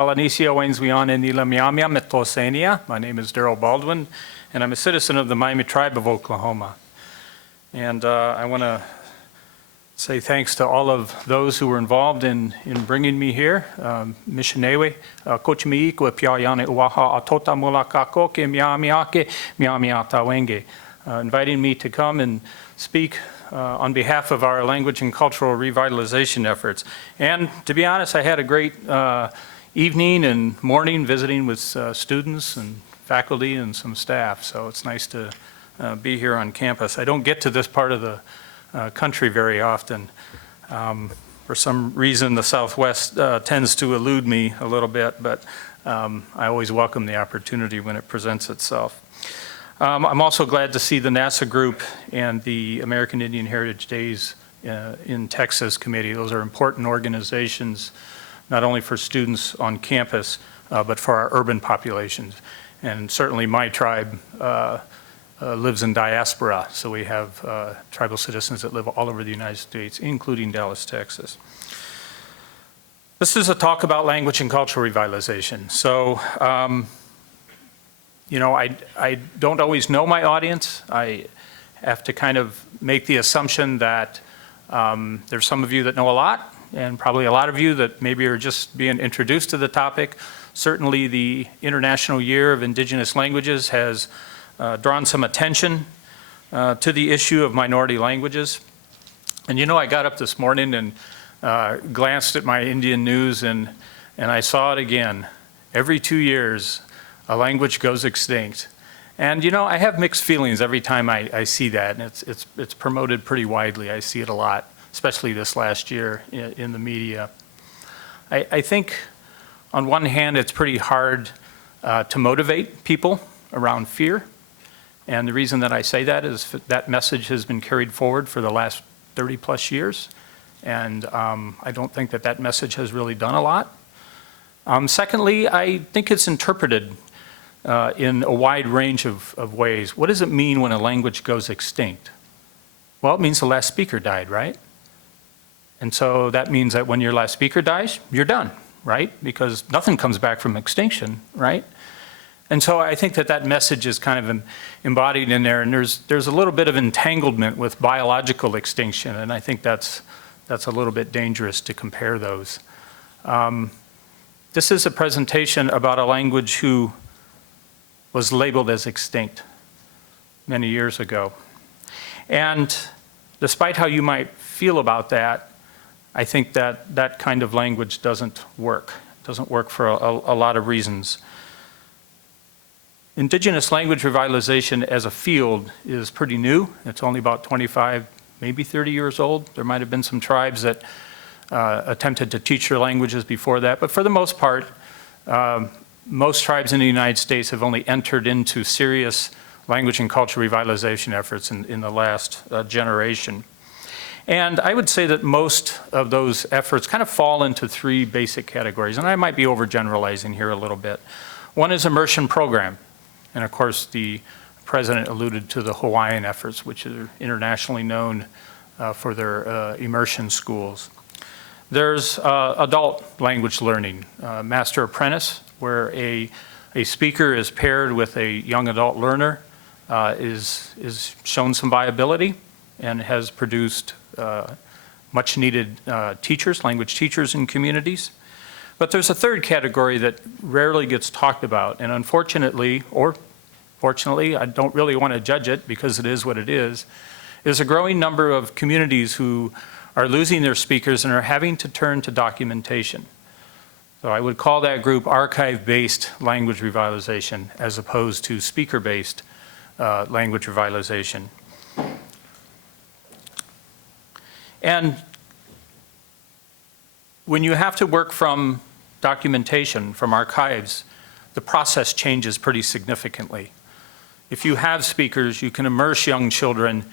Myaamia Nation. My name is Daryl Baldwin, and I'm a citizen of the Myaamia tribe of Oklahoma. And I want to say thanks to all of those who were involved in bringing me here. Missionewe, Kochimi Ikwe Piayane Uwaha Atota Mulakako Ke Myaamiake Myaamia Tawenge, inviting me to come and speak on behalf of our language and cultural revitalization efforts. And to be honest, I had a great evening and morning visiting with students and faculty and some staff, so it's nice to be here on campus. I don't get to this part of the country very often. For some reason, the Southwest tends to elude me a little bit, but I always welcome the opportunity when it presents itself. I'm also glad to see the NASA group and the American Indian Heritage Days in Texas committee. Those are important organizations, not only for students on campus, but for our urban populations. And certainly my tribe lives in diaspora, so we have tribal citizens that live all over the United States, including Dallas, Texas. This is a talk about language and cultural revitalization. So, you know, I don't always know my audience. I have to kind of make the assumption that there's some of you that know a lot, and probably a lot of you that maybe are just being introduced to the topic. Certainly the International Year of Indigenous Languages has drawn some attention to the issue of minority languages. And you know, I got up this morning and glanced at my Indian news and I saw it again. Every 2 years, a language goes extinct. And you know, I have mixed feelings every time I see that, and it's promoted pretty widely. I see it a lot, especially this last year in the media. I think on one hand, it's pretty hard to motivate people around fear. And the reason that I say that is that message has been carried forward for the last 30 plus years. And I don't think that that message has really done a lot. Secondly, I think it's interpreted in a wide range of ways. What does it mean when a language goes extinct? Well, it means the last speaker died, right? And so that means that when your last speaker dies, you're done, right? Because nothing comes back from extinction, right? And so I think that that message is kind of embodied in there, and there's a little bit of entanglement with biological extinction, and I think that's a little bit dangerous to compare those. This is a presentation about a language who was labeled as extinct many years ago. And despite how you might feel about that, I think that that kind of language doesn't work. It doesn't work for a lot of reasons. Indigenous language revitalization as a field is pretty new. It's only about 25, maybe 30 years old. There might have been some tribes that attempted to teach their languages before that, but for the most part, most tribes in the United States have only entered into serious language and cultural revitalization efforts in the last generation. And I would say that most of those efforts kind of fall into three basic categories, and I might be overgeneralizing here a little bit. One is immersion program. And of course, the president alluded to the Hawaiian efforts, which are internationally known for their immersion schools. There's adult language learning, master apprentice, where a speaker is paired with a young adult learner, is shown some viability and has produced much needed teachers, language teachers in communities. But there's a third category that rarely gets talked about, and unfortunately, or fortunately, I don't really want to judge it because it is what it is a growing number of communities who are losing their speakers and are having to turn to documentation. So I would call that group archive-based language revitalization as opposed to speaker-based language revitalization. And when you have to work from documentation, from archives, the process changes pretty significantly. If you have speakers, you can immerse young children,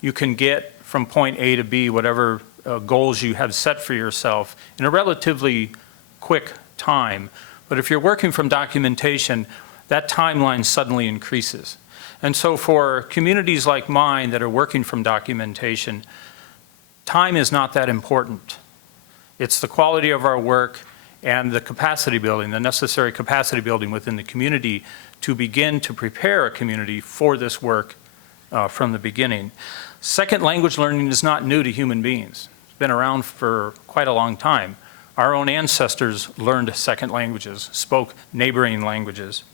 you can get from point A to B whatever goals you have set for yourself in a relatively quick time. But if you're working from documentation, that timeline suddenly increases. And so for communities like mine that are working from documentation, time is not that important. It's the quality of our work and the capacity building, the necessary capacity building within the community to begin to prepare a community for this work from the beginning. Second language learning is not new to human beings. It's been around for quite a long time. Our own ancestors learned second languages, spoke neighboring languages.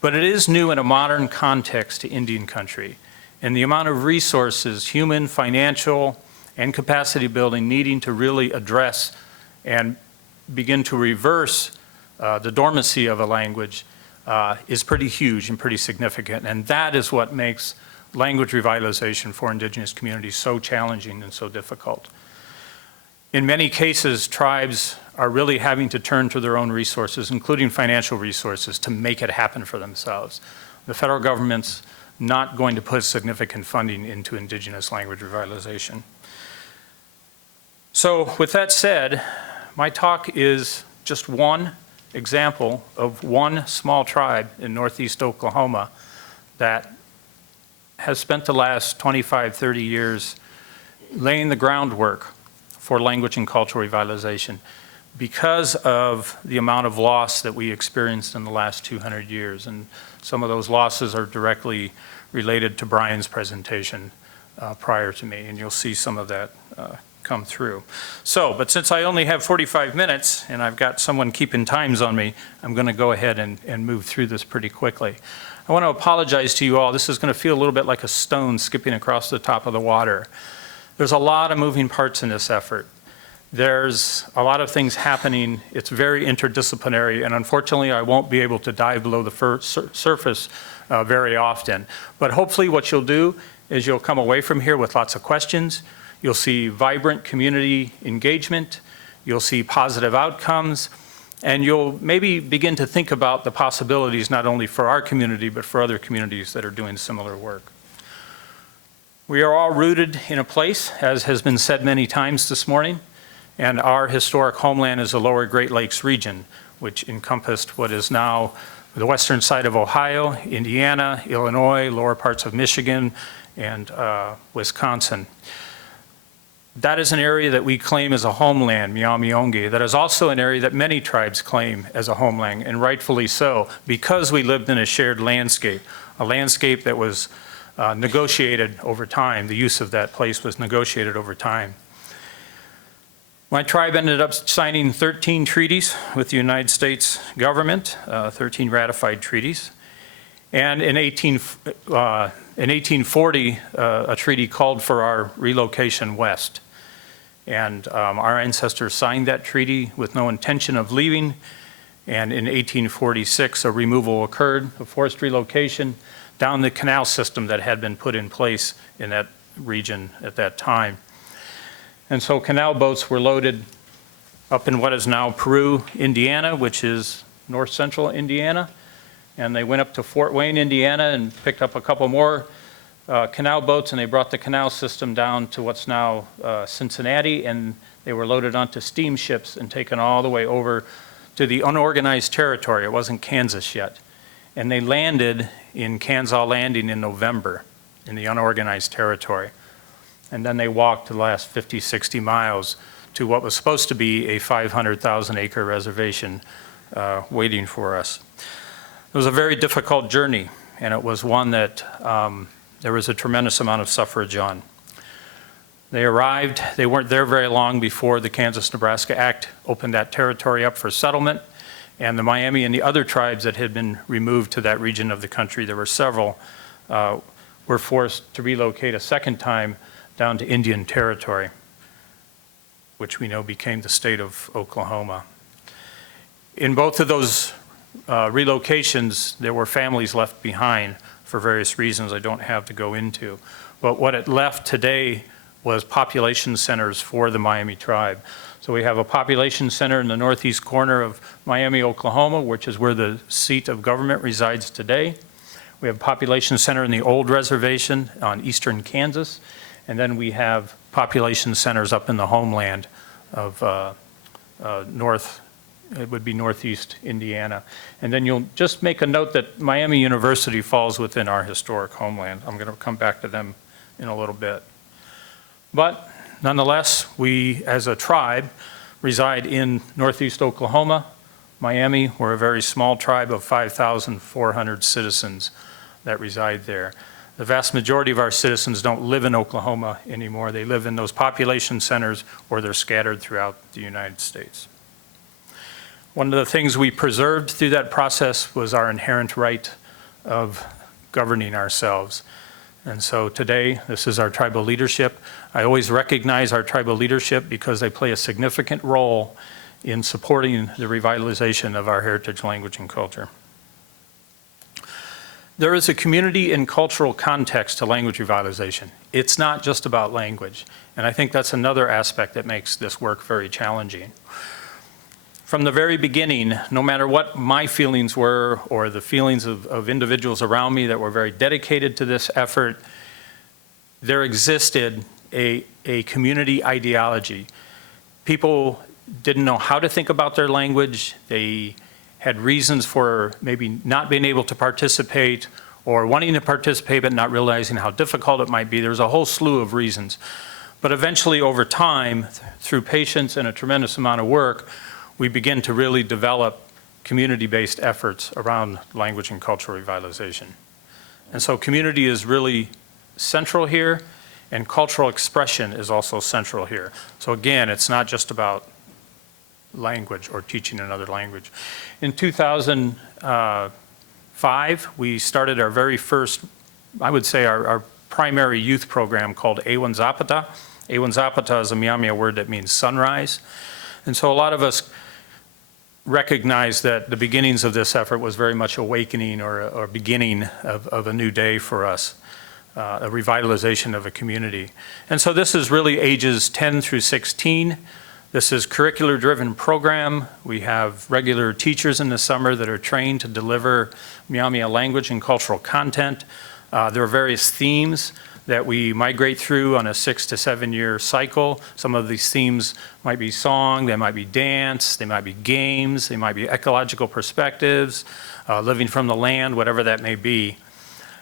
But it is new in a modern context to Indian country, and the amount of resources, human, financial, and capacity building needing to really address and begin to reverse the dormancy of a language is pretty huge and pretty significant. And that is what makes language revitalization for Indigenous communities so challenging and so difficult. In many cases, tribes are really having to turn to their own resources, including financial resources, to make it happen for themselves. The federal government's not going to put significant funding into Indigenous language revitalization. So with that said, my talk is just one example of one small tribe in northeast Oklahoma that has spent the last 25, 30 years laying the groundwork for language and cultural revitalization because of the amount of loss that we experienced in the last 200 years. And some of those losses are directly related to Brian's presentation prior to me, and you'll see some of that come through. So, but since I only have 45 minutes and I've got someone keeping times on me, I'm going to go ahead and move through this pretty quickly. I want to apologize to you all. This is going to feel a little bit like a stone skipping across the top of the water. There's a lot of moving parts in this effort. There's a lot of things happening. It's very interdisciplinary, and unfortunately I won't be able to dive below the surface very often. But hopefully what you'll do is you'll come away from here with lots of questions. You'll see vibrant community engagement. You'll see positive outcomes. And you'll maybe begin to think about the possibilities not only for our community, but for other communities that are doing similar work. We are all rooted in a place, as has been said many times this morning, and our historic homeland is the lower Great Lakes region, which encompassed what is now the western side of Ohio, Indiana, Illinois, lower parts of Michigan, and Wisconsin. That is an area that we claim as a homeland, Myaamia. That is also an area that many tribes claim as a homeland, and rightfully so, because we lived in a shared landscape, a landscape that was negotiated over time. The use of that place was negotiated over time. My tribe ended up signing 13 treaties with the United States government, 13 ratified treaties. And in 1840, a treaty called for our relocation west. And our ancestors signed that treaty with no intention of leaving. And in 1846, a removal occurred, a forced relocation down the canal system that had been put in place in that region at that time. And so canal boats were loaded up in what is now Peru, Indiana, which is north central Indiana. And they went up to Fort Wayne, Indiana, and picked up a couple more canal boats, and they brought the canal system down to what's now Cincinnati, and they were loaded onto steamships and taken all the way over to the unorganized territory. It wasn't Kansas yet. And they landed in Kansas Landing in November in the unorganized territory. And then they walked the last 50, 60 miles to what was supposed to be a 500,000 acre reservation waiting for us. It was a very difficult journey, and it was one that there was a tremendous amount of suffrage on. They arrived, they weren't there very long before the Kansas-Nebraska Act opened that territory up for settlement, and the Myaamia and the other tribes that had been removed to that region of the country, there were several, were forced to relocate a second time down to Indian Territory, which we know became the state of Oklahoma. In both of those relocations, there were families left behind for various reasons I don't have to go into. But what it left today was population centers for the Myaamia tribe. So we have a population center in the northeast corner of Myaamia, Oklahoma, which is where the seat of government resides today. We have a population center in the old reservation on eastern Kansas. And then we have population centers up in the homeland of it would be northeast Indiana. And then you'll just make a note that Myaamia University falls within our historic homeland. I'm going to come back to them in a little bit. But nonetheless, we as a tribe reside in Northeast Oklahoma. Myaamia, we're a very small tribe of 5,400 citizens that reside there. The vast majority of our citizens don't live in Oklahoma anymore. They live in those population centers or they're scattered throughout the United States. One of the things we preserved through that process was our inherent right of governing ourselves. And so today, this is our tribal leadership. I always recognize our tribal leadership because they play a significant role in supporting the revitalization of our heritage, language, and culture. There is a community and cultural context to language revitalization. It's not just about language. And I think that's another aspect that makes this work very challenging. From the very beginning, no matter what my feelings were or the feelings of individuals around me that were very dedicated to this effort, there existed a community ideology. People didn't know how to think about their language. They had reasons for maybe not being able to participate or wanting to participate but not realizing how difficult it might be. There's a whole slew of reasons. But eventually over time, through patience and a tremendous amount of work, we begin to really develop community-based efforts around language and cultural revitalization. And so community is really central here, and cultural expression is also central here. So again, it's not just about language or teaching another language. In 2005, we started our very first, I would say our primary youth program called Ewan Zapata. Ewan Zapata is a Myaamia word that means sunrise. And so a lot of us recognize that the beginnings of this effort was very much awakening or beginning of a new day for us, a revitalization of a community. And so this is really ages 10 through 16. This is curricular-driven program. We have regular teachers in the summer that are trained to deliver Myaamia language and cultural content. There are various themes that we migrate through on a 6 to 7 year cycle. Some of these themes might be song, they might be dance, they might be games, they might be ecological perspectives, living from the land, whatever that may be.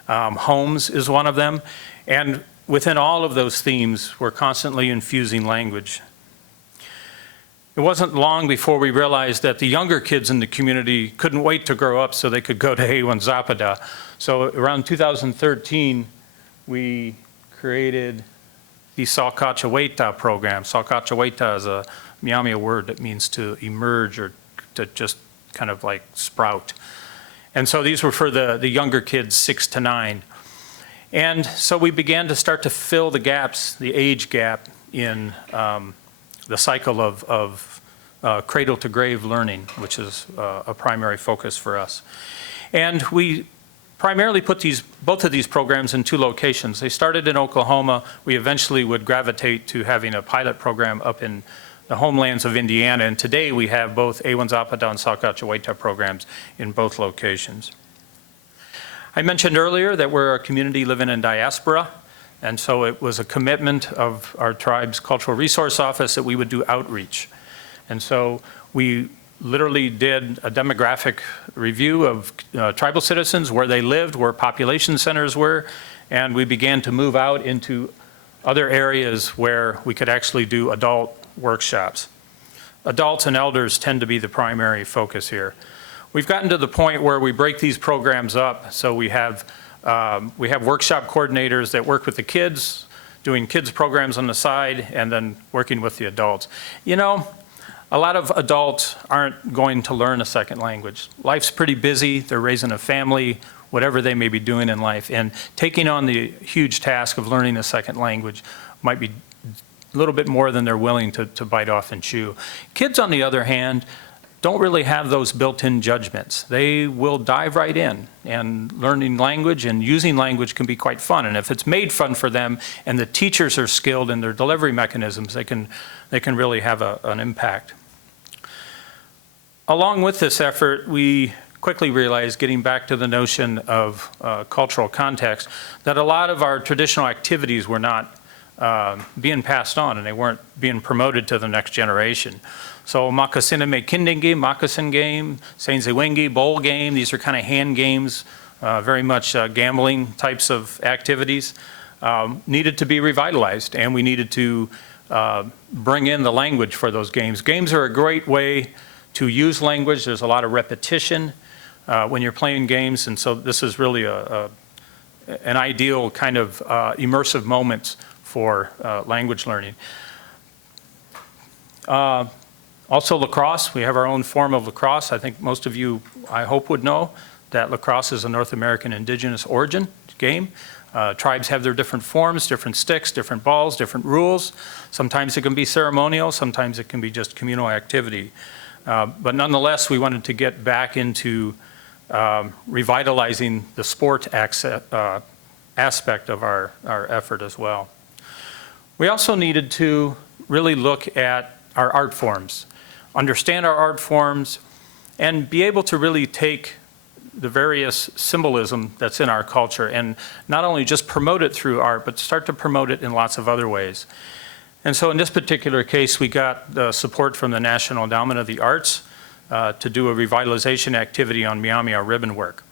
Homes is one of them. And within all of those themes, we're constantly infusing language. It wasn't long before we realized that the younger kids in the community couldn't wait to grow up so they could go to Ewan Zapata. So around 2013, we created the Salkachaweta program. Salkachaweta is a Myaamia word that means to emerge or to just kind of like sprout. And so these were for the younger kids, 6 to 9. And so we began to start to fill the gaps, the age gap in the cycle of cradle to grave learning, which is a primary focus for us. And we primarily put both of these programs in 2 locations. They started in Oklahoma. We eventually would gravitate to having a pilot program up in the homelands of Indiana. And today we have both Ewan Zapata and Salkachaweta programs in both locations. I mentioned earlier that we're a community living in diaspora. And so it was a commitment of our tribe's cultural resource office that we would do outreach. And so we literally did a demographic review of tribal citizens, where they lived, where population centers were, and we began to move out into other areas where we could actually do adult workshops. Adults and elders tend to be the primary focus here. We've gotten to the point where we break these programs up, so we have workshop coordinators that work with the kids, doing kids programs on the side, and then working with the adults. You know, a lot of adults aren't going to learn a second language. Life's pretty busy, they're raising a family, whatever they may be doing in life, and taking on the huge task of learning a second language might be a little bit more than they're willing to bite off and chew. Kids, on the other hand, don't really have those built-in judgments. They will dive right in, and learning language and using language can be quite fun. And if it's made fun for them and the teachers are skilled in their delivery mechanisms, they can really have an impact. Along with this effort, we quickly realized, getting back to the notion of cultural context, that a lot of our traditional activities were not being passed on, and they weren't being promoted to the next generation. So Makasiname Kindingi, moccasin game, Sainzewengi, bowl game, these are kind of hand games, very much gambling types of activities, needed to be revitalized, and we needed to bring in the language for those games. Games are a great way to use language. There's a lot of repetition when you're playing games, and so this is really an ideal kind of immersive moment for language learning. Also lacrosse, we have our own form of lacrosse. I think most of you, I hope, would know that lacrosse is a North American indigenous origin game. Tribes have their different forms, different sticks, different balls, different rules. Sometimes it can be ceremonial, sometimes it can be just communal activity. But nonetheless, we wanted to get back into revitalizing the sport aspect of our effort as well. We also needed to really look at our art forms, understand our art forms, and be able to really take the various symbolism that's in our culture and not only just promote it through art, but start to promote it in lots of other ways. And so in this particular case, we got the support from the National Endowment of the Arts to do a revitalization activity on Myaamia ribbon work.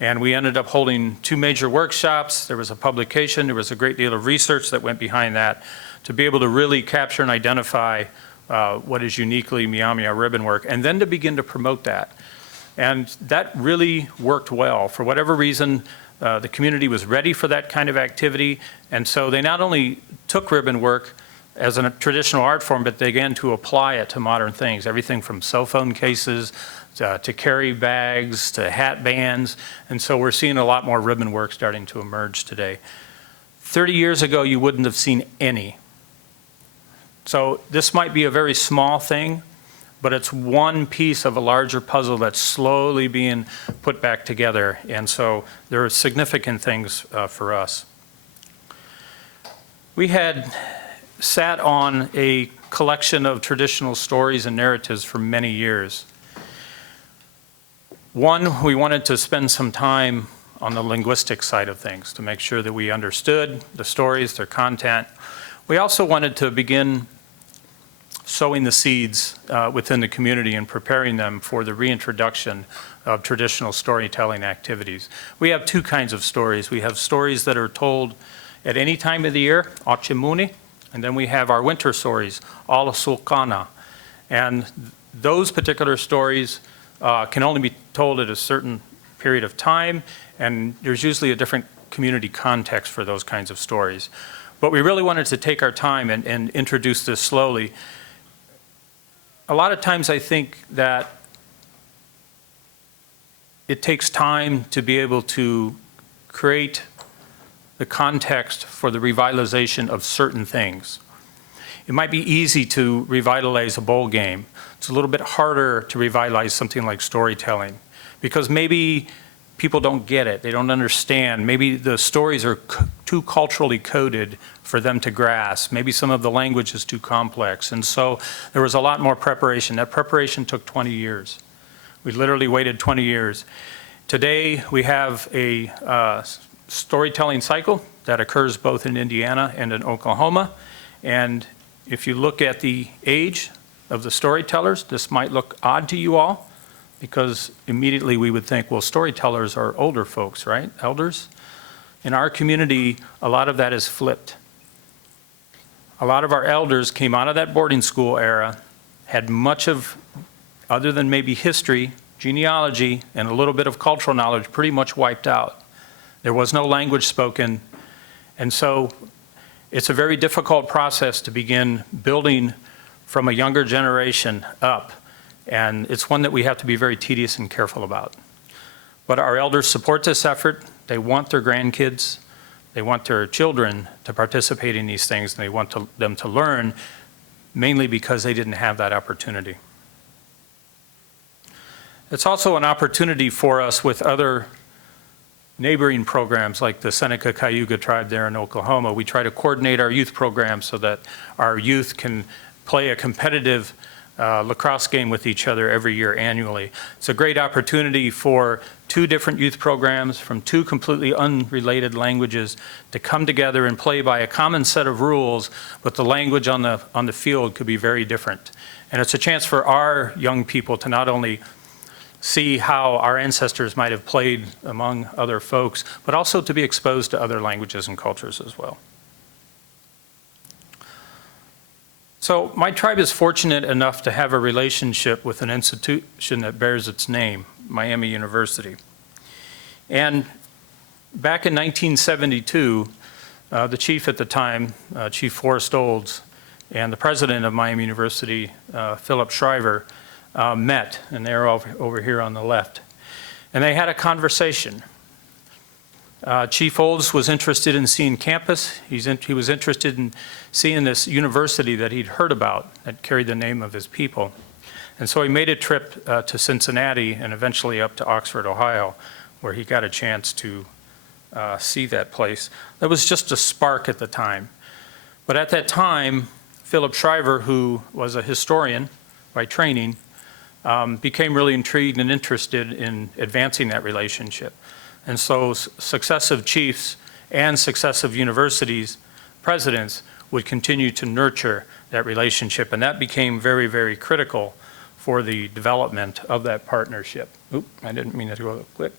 And we ended up holding 2 major workshops. There was a publication, there was a great deal of research that went behind that to be able to really capture and identify what is uniquely Myaamia ribbon work, and then to begin to promote that. And that really worked well. For whatever reason, the community was ready for that kind of activity, and so they not only took ribbon work as a traditional art form, but they began to apply it to modern things, everything from cell phone cases to carry bags to hat bands, and so we're seeing a lot more ribbon work starting to emerge today. 30 years ago, you wouldn't have seen any. So this might be a very small thing, but it's one piece of a larger puzzle that's slowly being put back together, and so there are significant things for us. We had sat on a collection of traditional stories and narratives for many years. One, we wanted to spend some time on the linguistic side of things to make sure that we understood the stories, their content. We also wanted to begin sowing the seeds within the community and preparing them for the reintroduction of traditional storytelling activities. We have 2 kinds of stories. We have stories that are told at any time of the year, Ochimuni, and then we have our winter stories, Ala Sulkana. And those particular stories can only be told at a certain period of time, and there's usually a different community context for those kinds of stories. But we really wanted to take our time and introduce this slowly. A lot of times I think that it takes time to be able to create the context for the revitalization of certain things. It might be easy to revitalize a bowl game. It's a little bit harder to revitalize something like storytelling because maybe people don't get it, they don't understand. Maybe the stories are too culturally coded for them to grasp. Maybe some of the language is too complex. And so there was a lot more preparation. That preparation took 20 years. We literally waited 20 years. Today we have a storytelling cycle that occurs both in Indiana and in Oklahoma. And if you look at the age of the storytellers, this might look odd to you all because immediately we would think, well, storytellers are older folks, right? Elders. In our community, a lot of that is flipped. A lot of our elders came out of that boarding school era, had much of, other than maybe history, genealogy, and a little bit of cultural knowledge pretty much wiped out. There was no language spoken, and so it's a very difficult process to begin building from a younger generation up, and it's one that we have to be very tedious and careful about. But our elders support this effort. They want their grandkids, they want their children to participate in these things, and they want them to learn, mainly because they didn't have that opportunity. It's also an opportunity for us with other neighboring programs like the Seneca Cayuga tribe there in Oklahoma. We try to coordinate our youth programs so that our youth can play a competitive lacrosse game with each other every year annually. It's a great opportunity for 2 different youth programs from 2 completely unrelated languages to come together and play by a common set of rules, but the language on the field could be very different. And it's a chance for our young people to not only see how our ancestors might have played among other folks, but also to be exposed to other languages and cultures as well. So my tribe is fortunate enough to have a relationship with an institution that bears its name, Miami University. And back in 1972, the chief at the time, Chief Forrest Olds, and the president of Miami University, Philip Shriver, met, and they're over here on the left. And they had a conversation. Chief Olds was interested in seeing campus. He was interested in seeing this university that he'd heard about that carried the name of his people. And so he made a trip to Cincinnati and eventually up to Oxford, Ohio, where he got a chance to see that place. That was just a spark at the time. But at that time, Philip Shriver, who was a historian by training, became really intrigued and interested in advancing that relationship. And so successive chiefs and successive universities, presidents, would continue to nurture that relationship. And that became very, very critical for the development of that partnership. Oop, I didn't mean to go quick.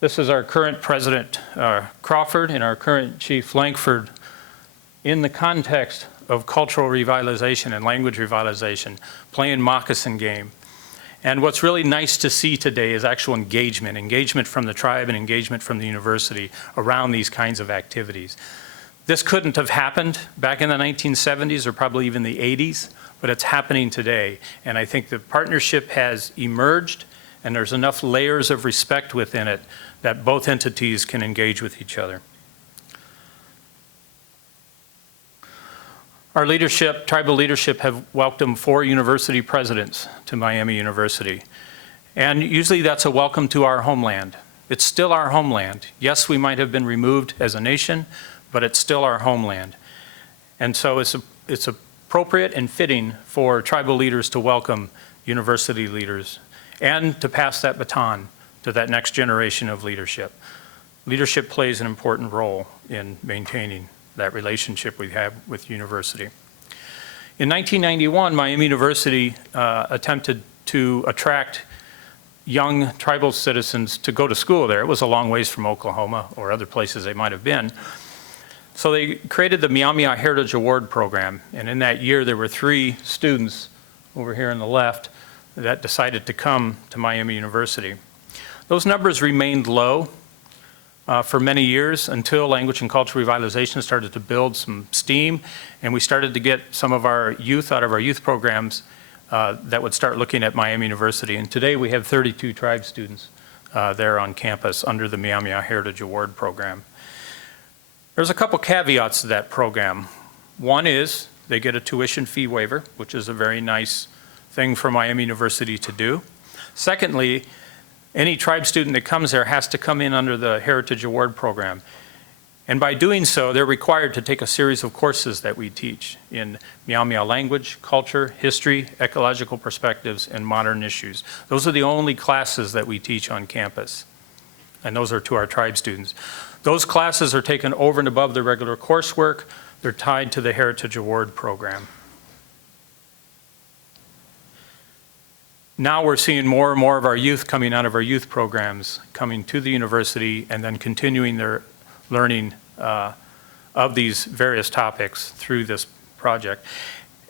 This is our current president, Crawford, and our current chief, Langford, in the context of cultural revitalization and language revitalization, playing moccasin game. And what's really nice to see today is actual engagement from the tribe and engagement from the university around these kinds of activities. This couldn't have happened back in the 1970s or probably even the 80s, but it's happening today. And I think the partnership has emerged, and there's enough layers of respect within it that both entities can engage with each other. Our leadership, tribal leadership, have welcomed 4 university presidents to Miami University. And usually that's a welcome to our homeland. It's still our homeland. Yes, we might have been removed as a nation, but it's still our homeland. And so it's appropriate and fitting for tribal leaders to welcome university leaders and to pass that baton to that next generation of leadership. Leadership plays an important role in maintaining that relationship we have with university. In 1991, Miami University attempted to attract young tribal citizens to go to school there. It was a long ways from Oklahoma or other places they might have been. So they created the Myaamia Heritage Award Program, and in that year there were 3 students over here on the left that decided to come to Miami University. Those numbers remained low for many years until language and cultural revitalization started to build some steam, and we started to get some of our youth out of our youth programs that would start looking at Miami University. And today we have 32 tribe students there on campus under the Myaamia Heritage Award Program. There's a couple caveats to that program. One is they get a tuition fee waiver, which is a very nice thing for Miami University to do. Secondly, any tribe student that comes there has to come in under the Heritage Award Program. And by doing so, they're required to take a series of courses that we teach in Myaamia language, culture, history, ecological perspectives, and modern issues. Those are the only classes that we teach on campus. And those are to our tribe students. Those classes are taken over and above the regular coursework. They're tied to the Heritage Award Program. Now we're seeing more and more of our youth coming out of our youth programs, coming to the university and then continuing their learning of these various topics through this project.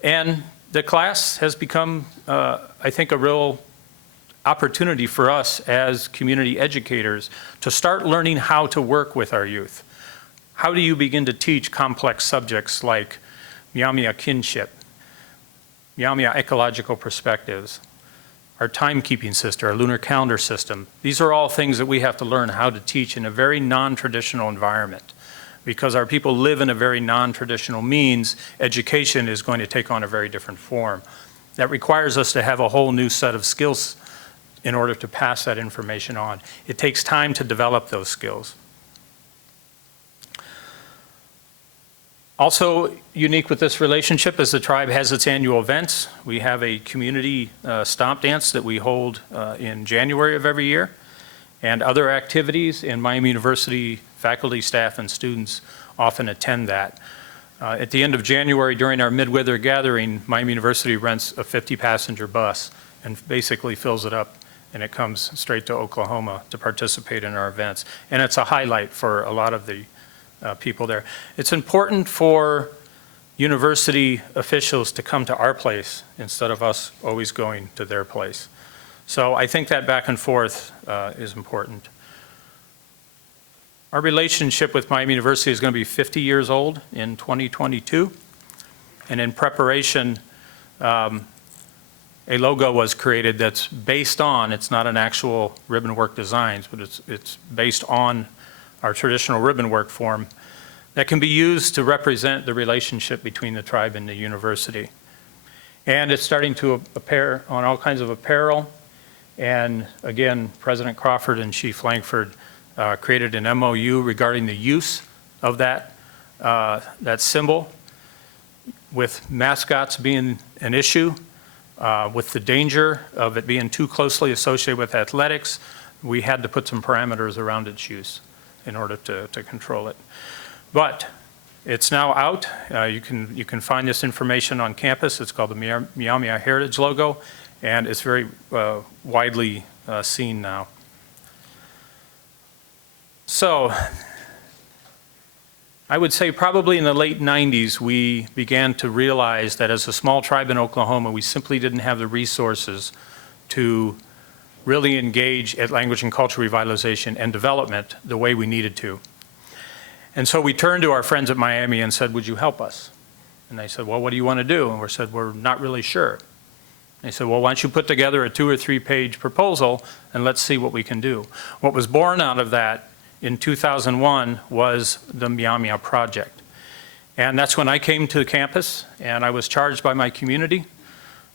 And the class has become, I think, a real opportunity for us as community educators to start learning how to work with our youth. How do you begin to teach complex subjects like Myaamia kinship, Myaamia ecological perspectives, our timekeeping system, our lunar calendar system? These are all things that we have to learn how to teach in a very non-traditional environment. Because our people live in a very non-traditional means, education is going to take on a very different form. That requires us to have a whole new set of skills in order to pass that information on. It takes time to develop those skills. Also unique with this relationship is the tribe has its annual events. We have a community stomp dance that we hold in January of every year, and other activities, and Miami University faculty, staff, and students often attend that. At the end of January, during our midwinter gathering, Miami University rents a 50-passenger bus and basically fills it up, and it comes straight to Oklahoma to participate in our events. And it's a highlight for a lot of the people there. It's important for university officials to come to our place instead of us always going to their place. So I think that back and forth is important. Our relationship with Myaamia University is going to be 50 years old in 2022. And in preparation, a logo was created that's based on, it's not an actual ribbon work designs, but it's based on our traditional ribbon work form that can be used to represent the relationship between the tribe and the university. And it's starting to appear on all kinds of apparel. And again, President Crawford and Chief Langford created an MOU regarding the use of that symbol, with mascots being an issue, with the danger of it being too closely associated with athletics. We had to put some parameters around its use in order to control it. But it's now out. You can find this information on campus. It's called the Myaamia Heritage logo, and it's very widely seen now. So I would say probably in the late 90s, we began to realize that as a small tribe in Oklahoma, we simply didn't have the resources to really engage at language and cultural revitalization and development the way we needed to. And so we turned to our friends at Myaamia and said, would you help us? And they said, well, what do you want to do? And we said, we're not really sure. And they said, well, why don't you put together a 2 or 3 page proposal and let's see what we can do. What was born out of that in 2001 was the Myaamia project. And that's when I came to the campus and I was charged by my community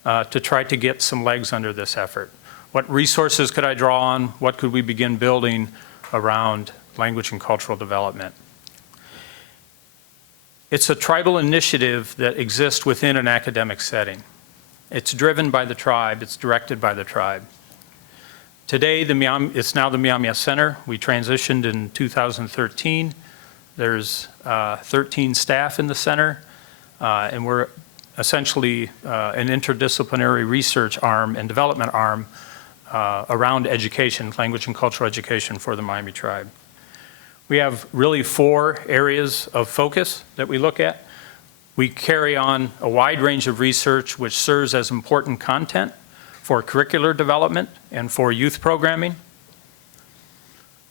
to try to get some legs under this effort. What resources could I draw on? What could we begin building around language and cultural development? It's a tribal initiative that exists within an academic setting. It's driven by the tribe, it's directed by the tribe. Today, it's now the Myaamia Center. We transitioned in 2013. There's 13 staff in the center, and we're essentially an interdisciplinary research arm and development arm around education, language and cultural education for the Myaamia tribe. We have really 4 areas of focus that we look at. We carry on a wide range of research which serves as important content for curricular development and for youth programming.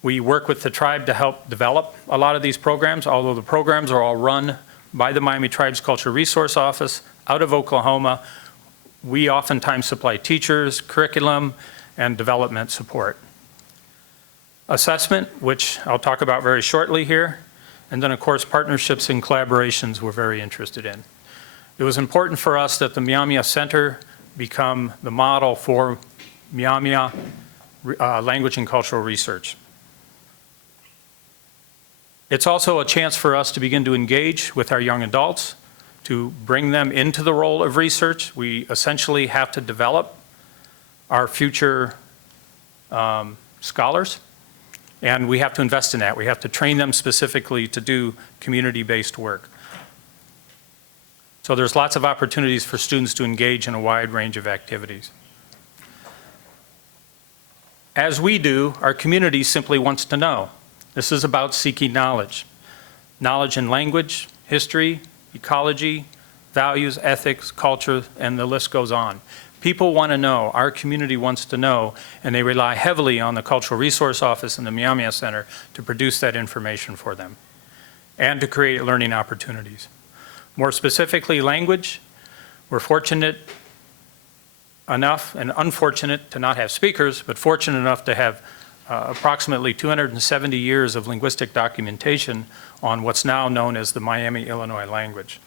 We work with the tribe to help develop a lot of these programs, although the programs are all run by the Myaamia Tribe's Cultural Resource Office out of Oklahoma. We oftentimes supply teachers, curriculum, and development support. Assessment, which I'll talk about very shortly here, and then of course partnerships and collaborations we're very interested in. It was important for us that the Myaamia Center become the model for Myaamia language and cultural research. It's also a chance for us to begin to engage with our young adults, to bring them into the role of research. We essentially have to develop our future scholars, and we have to invest in that. We have to train them specifically to do community-based work. So there's lots of opportunities for students to engage in a wide range of activities. As we do, our community simply wants to know. This is about seeking knowledge. Knowledge in language, history, ecology, values, ethics, culture, and the list goes on. People want to know, our community wants to know, and they rely heavily on the Cultural Resource Office and the Myaamia Center to produce that information for them and to create learning opportunities. More specifically, language. We're fortunate enough and unfortunate to not have speakers, but fortunate enough to have approximately 270 years of linguistic documentation on what's now known as the Miami, Illinois language.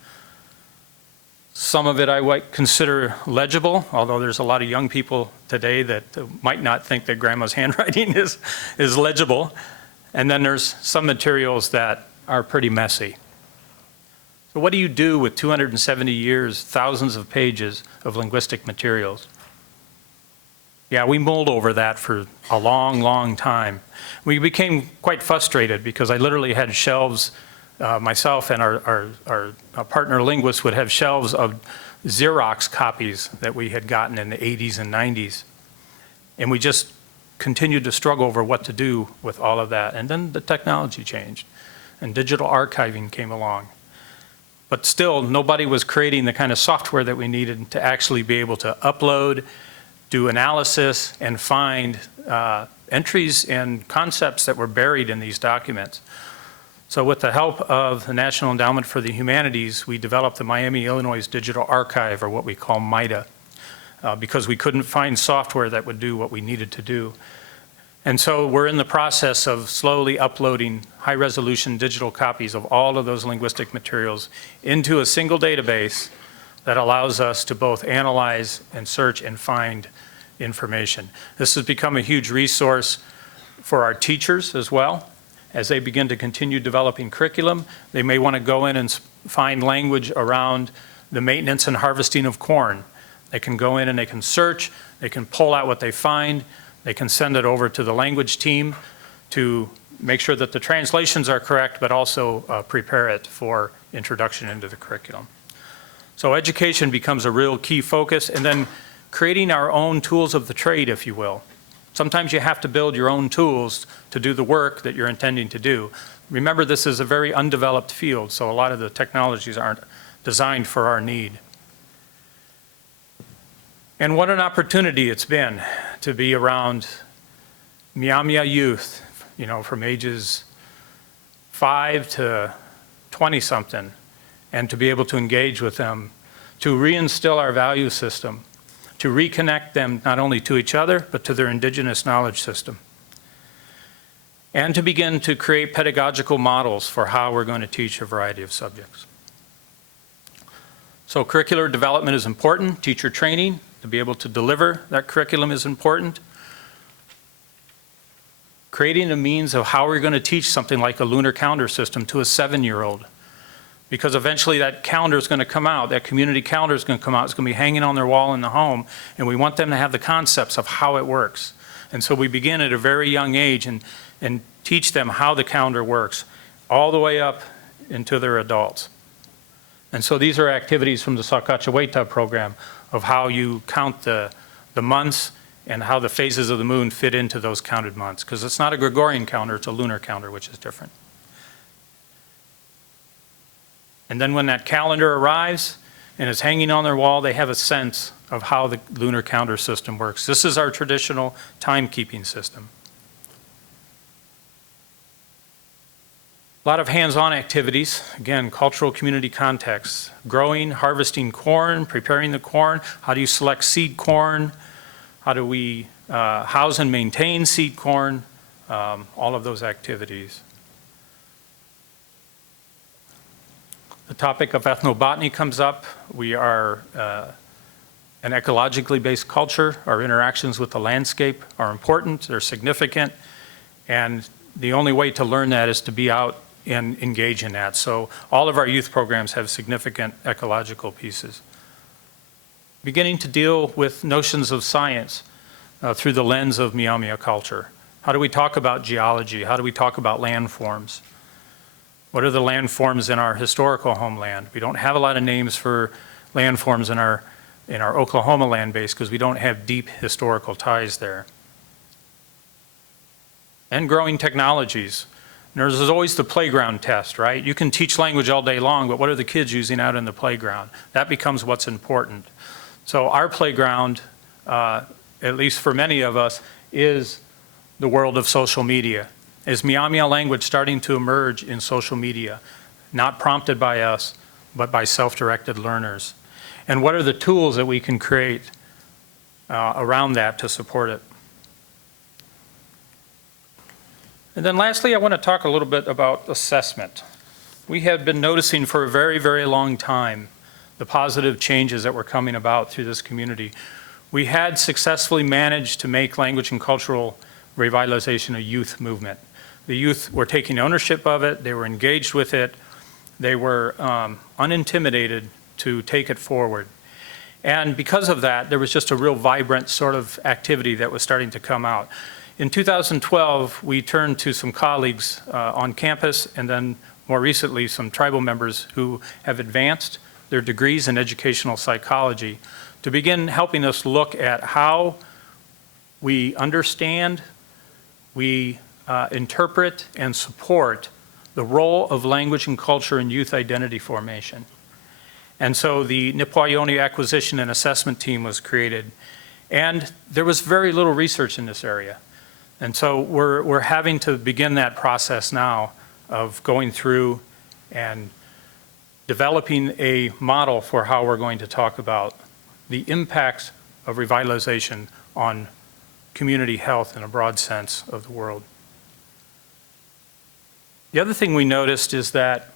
Some of it I might consider legible, although there's a lot of young people today that might not think that grandma's handwriting is legible. And then there's some materials that are pretty messy. So what do you do with 270 years, thousands of pages of linguistic materials? Yeah, we mulled over that for a long, long time. We became quite frustrated because I literally had shelves, myself and our partner linguists would have shelves of Xerox copies that we had gotten in the 80s and 90s. And we just continued to struggle over what to do with all of that. And then the technology changed and digital archiving came along. But still, nobody was creating the kind of software that we needed to actually be able to upload, do analysis, and find entries and concepts that were buried in these documents. So with the help of the National Endowment for the Humanities, we developed the Miami, Illinois Digital Archive, or what we call MIDA, because we couldn't find software that would do what we needed to do. And so we're in the process of slowly uploading high-resolution digital copies of all of those linguistic materials into a single database that allows us to both analyze and search and find information. This has become a huge resource for our teachers as well. As they begin to continue developing curriculum, they may want to go in and find language around the maintenance and harvesting of corn. They can go in and they can search, they can pull out what they find, they can send it over to the language team to make sure that the translations are correct, but also prepare it for introduction into the curriculum. So education becomes a real key focus, and then creating our own tools of the trade, if you will. Sometimes you have to build your own tools to do the work that you're intending to do. Remember, this is a very undeveloped field, so a lot of the technologies aren't designed for our need. And what an opportunity it's been to be around Myaamia youth, you know, from ages 5 to 20-something, and to be able to engage with them, to reinstill our value system, to reconnect them not only to each other, but to their indigenous knowledge system, and to begin to create pedagogical models for how we're going to teach a variety of subjects. So curricular development is important. Teacher training to be able to deliver that curriculum is important. Creating a means of how we're going to teach something like a lunar calendar system to a 7-year-old. Because eventually that calendar is going to come out, that community calendar is going to come out, it's going to be hanging on their wall in the home, and we want them to have the concepts of how it works. And so we begin at a very young age and teach them how the calendar works, all the way up into their adults. And so these are activities from the Sakachaweta program of how you count the months and how the phases of the moon fit into those counted months. Because it's not a Gregorian calendar, it's a lunar calendar, which is different. And then when that calendar arrives and is hanging on their wall, they have a sense of how the lunar calendar system works. This is our traditional timekeeping system. A lot of hands-on activities, again, cultural community contexts, growing, harvesting corn, preparing the corn, how do you select seed corn, how do we house and maintain seed corn, all of those activities. The topic of ethnobotany comes up. We are an ecologically based culture. Our interactions with the landscape are important, they're significant, and the only way to learn that is to be out and engage in that. So all of our youth programs have significant ecological pieces. Beginning to deal with notions of science through the lens of Myaamia culture. How do we talk about geology? How do we talk about landforms? What are the landforms in our historical homeland? We don't have a lot of names for landforms in our Oklahoma land base because we don't have deep historical ties there. And growing technologies. There's always the playground test, right? You can teach language all day long, but what are the kids using out in the playground? That becomes what's important. So our playground, at least for many of us, is the world of social media. Is Myaamia language starting to emerge in social media, not prompted by us, but by self-directed learners? And what are the tools that we can create around that to support it? And then lastly, I want to talk a little bit about assessment. We have been noticing for a very, very long time the positive changes that were coming about through this community. We had successfully managed to make language and cultural revitalization a youth movement. The youth were taking ownership of it, they were engaged with it, they were unintimidated to take it forward. And because of that, there was just a real vibrant sort of activity that was starting to come out. In 2012, we turned to some colleagues on campus, and then more recently, some tribal members who have advanced their degrees in educational psychology to begin helping us look at how we understand, we interpret and support the role of language and culture in youth identity formation. And so the Nipawayoni Acquisition and Assessment Team was created. And there was very little research in this area. And so we're having to begin that process now of going through and developing a model for how we're going to talk about the impacts of revitalization on community health in a broad sense of the world. The other thing we noticed is that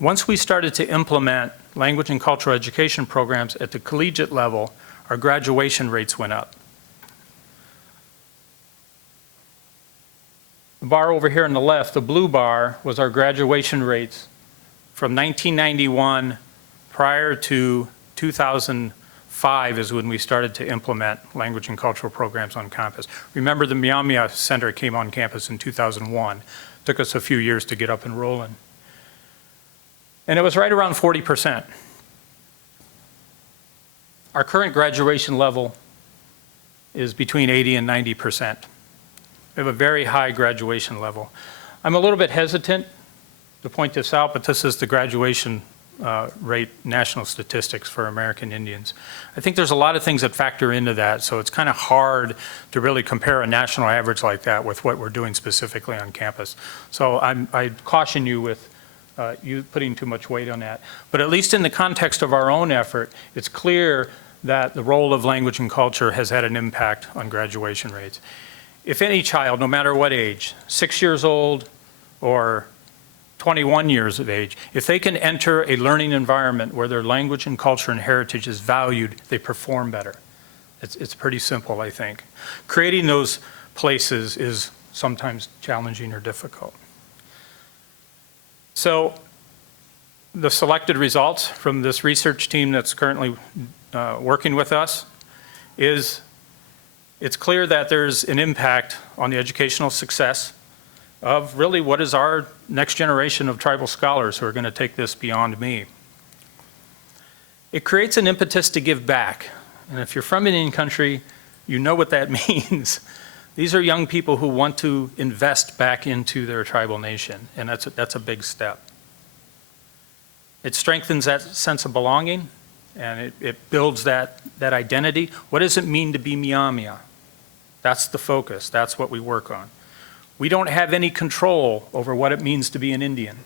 once we started to implement language and cultural education programs at the collegiate level, our graduation rates went up. The bar over here on the left, the blue bar, was our graduation rates from 1991 prior to 2005 is when we started to implement language and cultural programs on campus. Remember, the Myaamia Center came on campus in 2001. Took us a few years to get up and rolling. And it was right around 40%. Our current graduation level is between 80 and 90%. We have a very high graduation level. I'm a little bit hesitant to point this out, but this is the graduation rate national statistics for American Indians. I think there's a lot of things that factor into that, so it's kind of hard to really compare a national average like that with what we're doing specifically on campus. So I caution you with you putting too much weight on that. But at least in the context of our own effort, it's clear that the role of language and culture has had an impact on graduation rates. If any child, no matter what age, 6 years old or 21 years of age, if they can enter a learning environment where their language and culture and heritage is valued, they perform better. It's pretty simple, I think. Creating those places is sometimes challenging or difficult. So the selected results from this research team that's currently working with us is it's clear that there's an impact on the educational success of really what is our next generation of tribal scholars who are going to take this beyond me. It creates an impetus to give back. And if you're from Indian country, you know what that means. These are young people who want to invest back into their tribal nation, and that's a big step. It strengthens that sense of belonging, and it builds that identity. What does it mean to be Myaamia? That's the focus. That's what we work on. We don't have any control over what it means to be an Indian.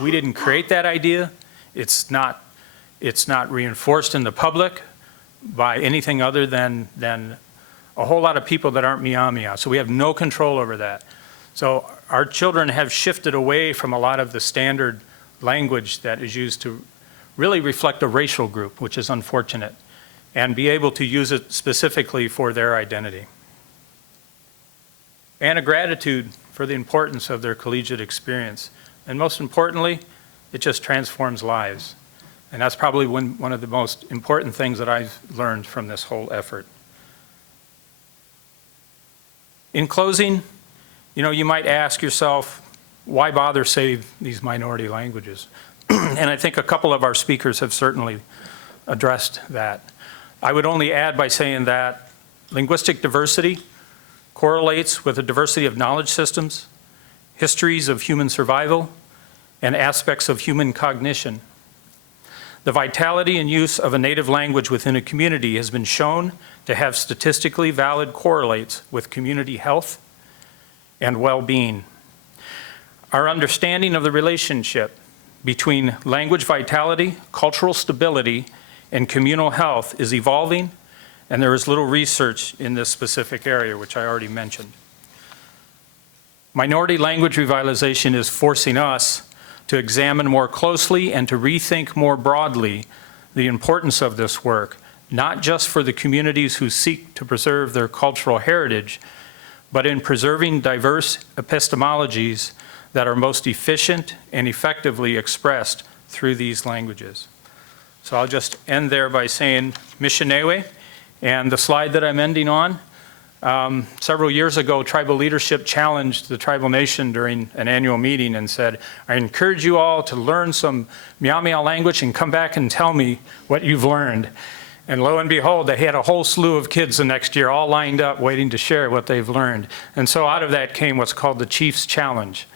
We didn't create that idea. It's not reinforced in the public by anything other than a whole lot of people that aren't Myaamia. So we have no control over that. So our children have shifted away from a lot of the standard language that is used to really reflect a racial group, which is unfortunate, and be able to use it specifically for their identity. And a gratitude for the importance of their collegiate experience. And most importantly, it just transforms lives. And that's probably one of the most important things that I've learned from this whole effort. In closing, you might ask yourself, why bother save these minority languages? And I think a couple of our speakers have certainly addressed that. I would only add by saying that linguistic diversity correlates with a diversity of knowledge systems, histories of human survival, and aspects of human cognition. The vitality and use of a native language within a community has been shown to have statistically valid correlates with community health and well-being. Our understanding of the relationship between language vitality, cultural stability, and communal health is evolving, and there is little research in this specific area, which I already mentioned. Minority language revitalization is forcing us to examine more closely and to rethink more broadly the importance of this work, not just for the communities who seek to preserve their cultural heritage, but in preserving diverse epistemologies that are most efficient and effectively expressed through these languages. So I'll just end there by saying Mishinewe. And the slide that I'm ending on, several years ago, tribal leadership challenged the tribal nation during an annual meeting and said, I encourage you all to learn some Myaamia language and come back and tell me what you've learned. And lo and behold, they had a whole slew of kids the next year all lined up waiting to share what they've learned. And so out of that came what's called the Chief's Challenge.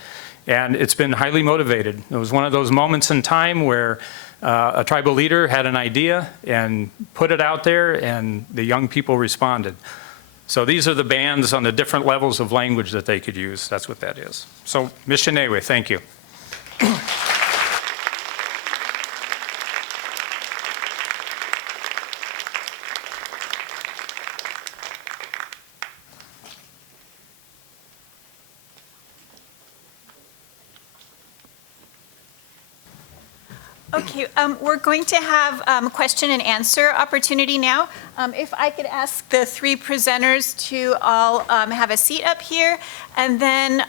And it's been highly motivated. It was one of those moments in time where a tribal leader had an idea and put it out there, and the young people responded. So these are the bands on the different levels of language that they could use. That's what that is. So Mishinewe, thank you. Okay, we're going to have question and answer opportunity now. If I could ask the three presenters to all have a seat up here, and then